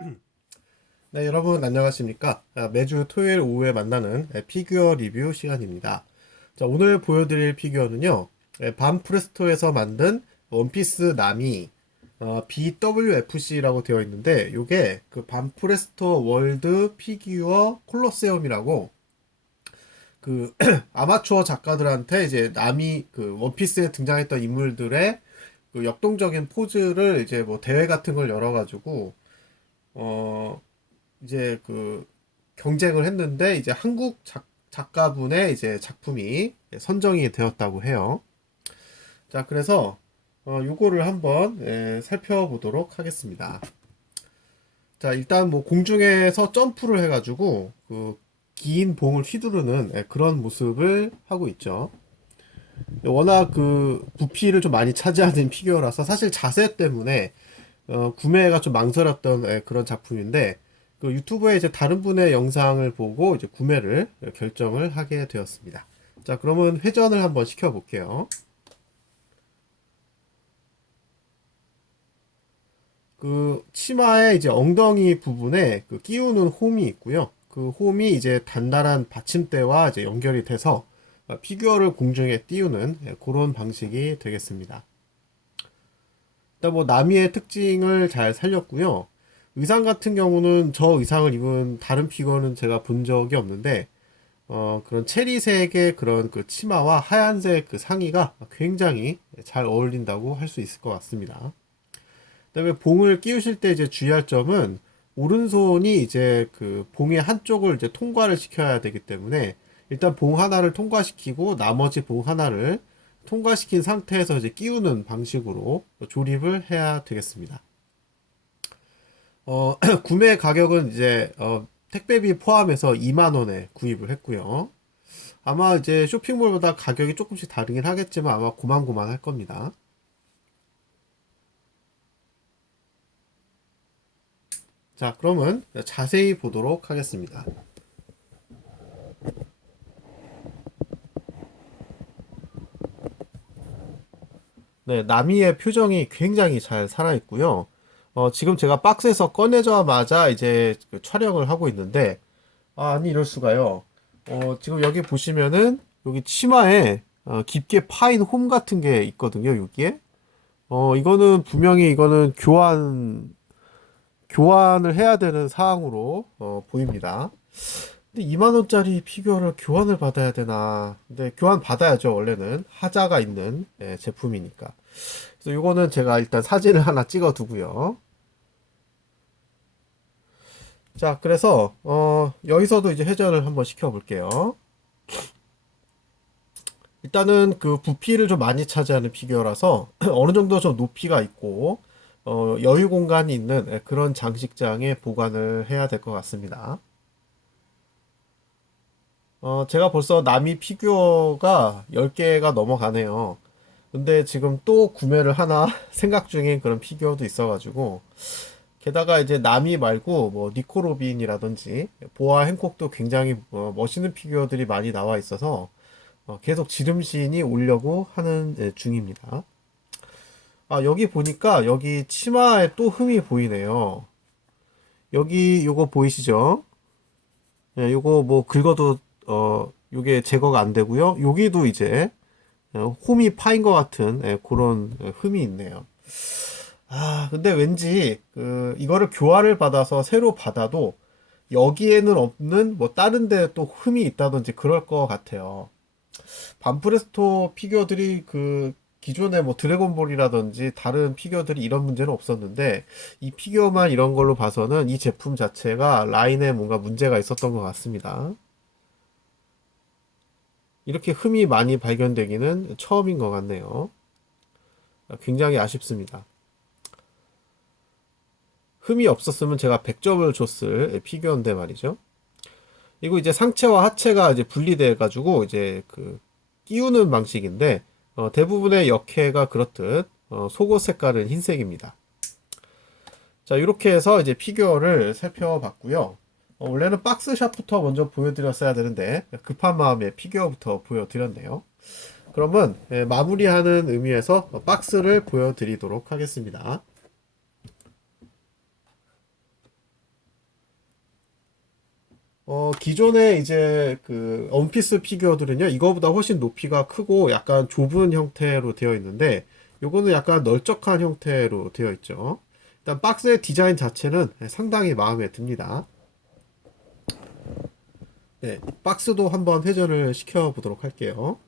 네, 여러분 안녕하십니까? 아, 매주 토요일 오후에 만나는 에, 피규어 리뷰 시간입니다. 자, 오늘 보여드릴 피규어는요, 에, 반프레스토에서 만든 원피스 나미 어, BWFC라고 되어 있는데, 요게 그 반프레스토 월드 피규어 콜로세움이라고 그 아마추어 작가들한테 이제 나미 그 원피스에 등장했던 인물들의 그 역동적인 포즈를 이제 뭐 대회 같은 걸 열어가지고 어 이제 그 경쟁을 했는데 이제 한국 작, 작가분의 이제 작품이 선정이 되었다고 해요. 자, 그래서 어, 요거를 한번 예, 살펴보도록 하겠습니다. 자, 일단 뭐 공중에서 점프를 해가지고 그 긴 봉을 휘두르는 예, 그런 모습을 하고 있죠. 워낙 그 부피를 좀 많이 차지하는 피규어라서 사실 자세 때문에 어, 구매가 좀 망설였던 예, 그런 작품인데 그 유튜브에 이제 다른 분의 영상을 보고 이제 구매를 결정을 하게 되었습니다. 자, 그러면 회전을 한번 시켜 볼게요. 그 치마의 이제 엉덩이 부분에 그 끼우는 홈이 있고요. 그 홈이 이제 단단한 받침대와 이제 연결이 돼서 피규어를 공중에 띄우는 예, 그런 방식이 되겠습니다. 일단 뭐 나미의 특징을 잘 살렸고요. 의상 같은 경우는 저 의상을 입은 다른 피규어는 제가 본 적이 없는데 어, 그런 체리색의 그런 그 치마와 하얀색 그 상의가 굉장히 잘 어울린다고 할 수 있을 것 같습니다. 그다음에 봉을 끼우실 때 이제 주의할 점은 오른손이 이제 그 봉의 한쪽을 이제 통과를 시켜야 되기 때문에 일단 봉 하나를 통과시키고 나머지 봉 하나를 통과시킨 상태에서 이제 끼우는 방식으로 조립을 해야 되겠습니다. 어, 구매 가격은 이제 어, 택배비 포함해서 2만 원에 구입을 했고요. 아마 이제 쇼핑몰보다 가격이 조금씩 다르긴 하겠지만 아마 고만고만 할 겁니다. 자, 그러면 자세히 보도록 하겠습니다. 네, 나미의 표정이 굉장히 잘 살아있고요. 어, 지금 제가 박스에서 꺼내자마자 이제 그 촬영을 하고 있는데, 아, 아니, 이럴 수가요. 어, 지금 여기 보시면은, 여기 치마에 어, 깊게 파인 홈 같은 게 있거든요, 여기에. 어, 이거는 분명히 이거는 교환, 교환을 해야 되는 사항으로 어, 보입니다. 근데 2만원짜리 피규어를 교환을 받아야 되나. 근데 교환 받아야죠, 원래는. 하자가 있는 예, 제품이니까. 그래서 이거는 제가 일단 사진을 하나 찍어 두고요. 자, 그래서 어, 여기서도 이제 회전을 한번 시켜 볼게요. 일단은 그 부피를 좀 많이 차지하는 피규어라서 어느 정도 좀 높이가 있고 어, 여유 공간이 있는 그런 장식장에 보관을 해야 될 것 같습니다. 어, 제가 벌써 나미 피규어가 10개가 넘어가네요. 근데 지금 또 구매를 하나 생각 중인 그런 피규어도 있어가지고 게다가 이제 나미 말고 뭐 니코로빈이라든지 보아 행콕도 굉장히 어, 멋있는 피규어들이 많이 나와 있어서 어, 계속 지름신이 오려고 하는 예, 중입니다. 아 여기 보니까 여기 치마에 또 흠이 보이네요. 여기 요거 보이시죠? 예, 요거 뭐 긁어도 어 요게 제거가 안 되고요. 여기도 이제 어, 홈이 파인 것 같은 예, 그런 흠이 있네요. 아, 근데 왠지 그 이거를 교환을 받아서 새로 받아도 여기에는 없는 뭐 다른 데 또 흠이 있다든지 그럴 것 같아요. 반프레스토 피규어들이 그 기존에 뭐 드래곤볼이라든지 다른 피규어들이 이런 문제는 없었는데 이 피규어만 이런 걸로 봐서는 이 제품 자체가 라인에 뭔가 문제가 있었던 것 같습니다. 이렇게 흠이 많이 발견되기는 처음인 것 같네요. 굉장히 아쉽습니다. 흠이 없었으면 제가 100점을 줬을 피규어인데 말이죠. 이거 이제 상체와 하체가 이제 분리돼 가지고 이제 그 끼우는 방식인데 어, 대부분의 역해가 그렇듯 어, 속옷 색깔은 흰색입니다. 자 이렇게 해서 이제 피규어를 살펴봤고요. 어, 원래는 박스샷부터 먼저 보여드렸어야 되는데 급한 마음에 피규어부터 보여드렸네요. 그러면 예, 마무리하는 의미에서 박스를 보여드리도록 하겠습니다. 어, 기존에 이제 그 원피스 피규어들은요, 이거보다 훨씬 높이가 크고 약간 좁은 형태로 되어 있는데, 요거는 약간 널쩍한 형태로 되어 있죠. 일단 박스의 디자인 자체는 상당히 마음에 듭니다. 네, 박스도 한번 회전을 시켜 보도록 할게요.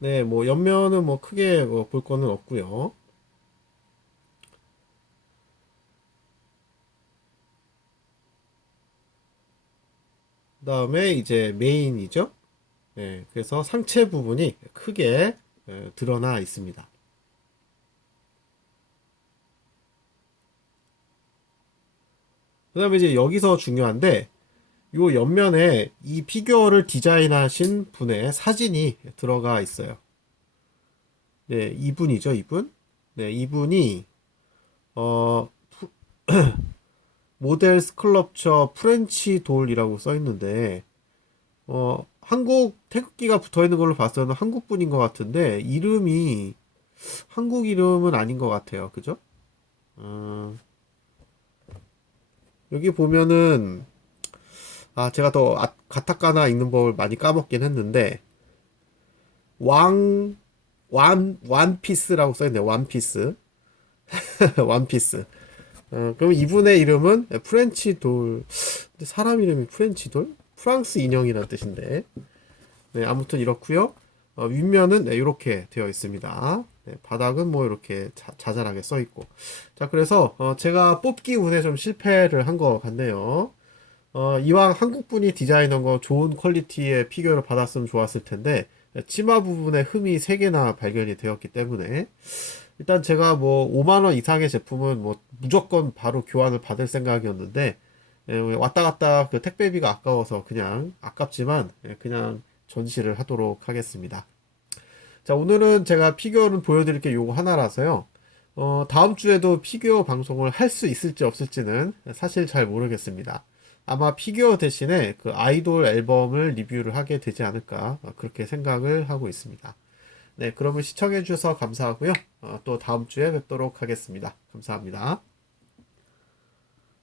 네, 뭐 옆면은 뭐 크게 뭐 볼 거는 없고요. 그다음에 이제 메인이죠. 네, 그래서 상체 부분이 크게 에, 드러나 있습니다. 그 다음에 이제 여기서 중요한데 요 옆면에 이 피규어를 디자인하신 분의 사진이 들어가 있어요. 네, 이분이죠, 이분. 네, 이분이 어 푸- 모델 스컬럽처 프렌치 돌이라고 써 있는데 어 한국 태극기가 붙어 있는 걸로 봐서는 한국 분인 것 같은데 이름이 한국 이름은 아닌 것 같아요. 그죠? 어, 여기 보면은 아 제가 더 아- 가타카나 읽는 법을 많이 까먹긴 했는데 왕 완, 완피스라고 써있네요. 완피스. 완피스. 어, 그럼 이분의 이름은 프렌치 돌. 근데 사람 이름이 프렌치 돌? 프랑스 인형이라는 뜻인데. 네, 아무튼 이렇고요. 어, 윗면은 네, 이렇게 되어 있습니다. 네, 바닥은 뭐 이렇게 자, 자잘하게 써 있고. 자, 그래서 어, 제가 뽑기 운에 좀 실패를 한 것 같네요. 어, 이왕 한국 분이 디자인한 거 좋은 퀄리티의 피규어를 받았으면 좋았을 텐데 치마 부분에 흠이 3개나 발견이 되었기 때문에 일단 제가 뭐 5만 원 이상의 제품은 뭐 무조건 바로 교환을 받을 생각이었는데 예, 왔다 갔다 그 택배비가 아까워서 그냥 아깝지만 예, 그냥 전시를 하도록 하겠습니다. 자, 오늘은 제가 피규어는 보여드릴 게 요거 하나라서요. 어, 다음 주에도 피규어 방송을 할 수 있을지 없을지는 사실 잘 모르겠습니다. 아마 피규어 대신에 그 아이돌 앨범을 리뷰를 하게 되지 않을까 어, 그렇게 생각을 하고 있습니다. 네, 그러면 시청해 주셔서 감사하고요. 어, 또 다음 주에 뵙도록 하겠습니다. 감사합니다.